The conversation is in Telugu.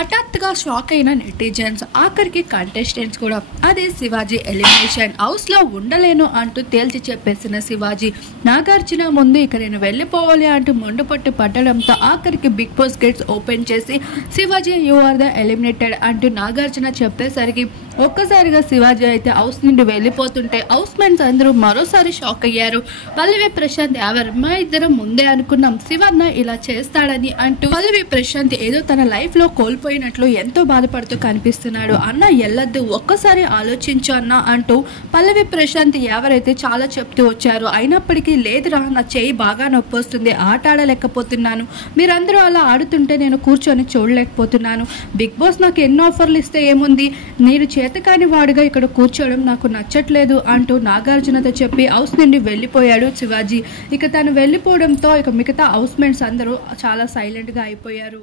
హఠాత్తుగా షాక్ అయిన నెటిజన్స్, ఆఖరికి కంటెస్టెంట్స్ కూడా. అదే శివాజీ ఎలిమినేషన్ హౌస్ లో ఉండలేను అంటూ తేల్చి చెప్పేసిన శివాజీ నాగార్జున ముందు ఇక నేను వెళ్ళిపోవాలి అంటూ మొండుపట్టు పట్టడంతో ఆఖరికి బిగ్ బాస్ గేట్స్ ఓపెన్ చేసి Shivaji you are the eliminated అంటూ నాగార్జున చెప్పేసరికి ఒక్కసారిగా శివాజీ అయితే హౌస్ నుండి వెళ్ళిపోతుంటే హౌస్ మెంట్స్ అందరూ మరోసారి షాక్ అయ్యారు. పల్లవి ప్రశాంత్ ఎవరు మా ఇద్దరం ముందే అనుకున్నాం శివన్న ఇలా చేస్తాడని అంటూ పల్లవి ప్రశాంత్ ఏదో తన లైఫ్ లో కోల్పోయినట్లు ఎంతో బాధపడుతూ కనిపిస్తున్నాడు. అన్న ఎల్లద్దు ఒక్కసారి ఆలోచించు అన్న అంటూ పల్లవి ప్రశాంత్ ఎవరైతే చాలా చెప్తూ వచ్చారు. అయినప్పటికీ లేదురా నా చేయి బాగా నొప్పి వస్తుంది, ఆట ఆడలేకపోతున్నాను, మీరందరూ అలా ఆడుతుంటే నేను కూర్చొని చూడలేకపోతున్నాను, బిగ్ బాస్ నాకు ఎన్నో ఆఫర్లు ఇస్తే ఏముంది, నేను చేతకాని వాడుగా ఇక్కడ కూర్చోవడం నాకు నచ్చట్లేదు అంటూ నాగార్జునతో చెప్పి హౌస్ నుండి వెళ్ళిపోయాడు శివాజీ. ఇక తను వెళ్ళిపోవడంతో ఇక మిగతా హౌస్ మేట్స్ అందరూ చాలా సైలెంట్ గా అయిపోయారు.